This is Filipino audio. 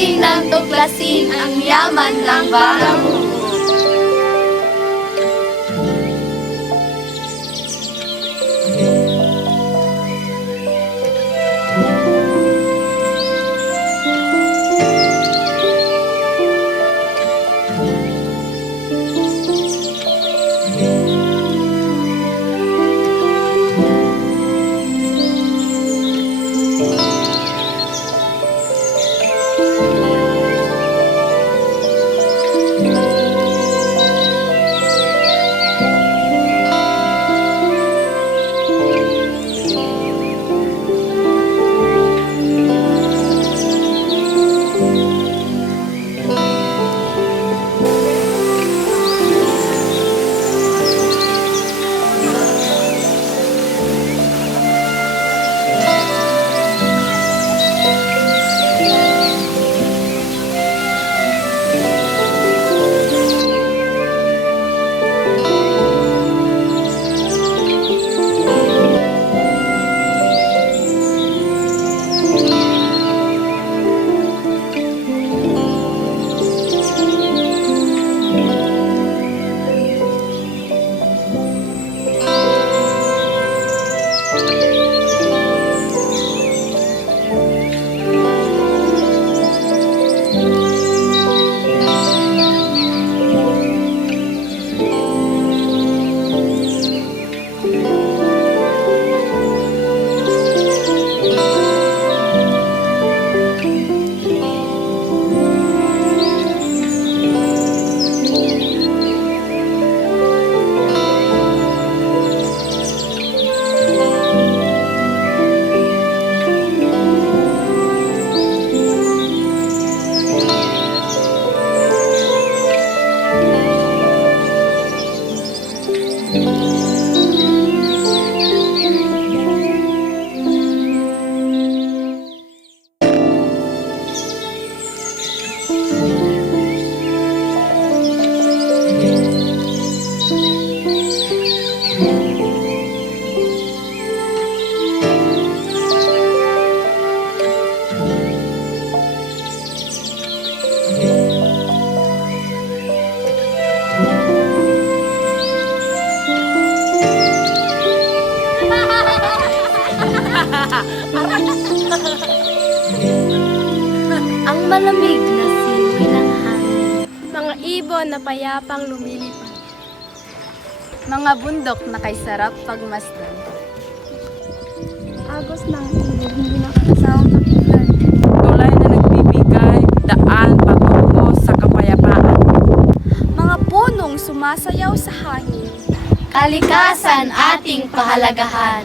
ating nang tuklasin ang yaman ng Barangay. Ang malamig na simoy ng hangin, mga ibon na payapang lumilipad, Mga bundok na kay sarap pagmasdan. agos ng ilog hindi nakakasawang pakinggan, Tulay na nagbibigay daan patungo sa kapayapaan. mga punong sumasayaw sa hangin, Kalikasan ating pahalagahan.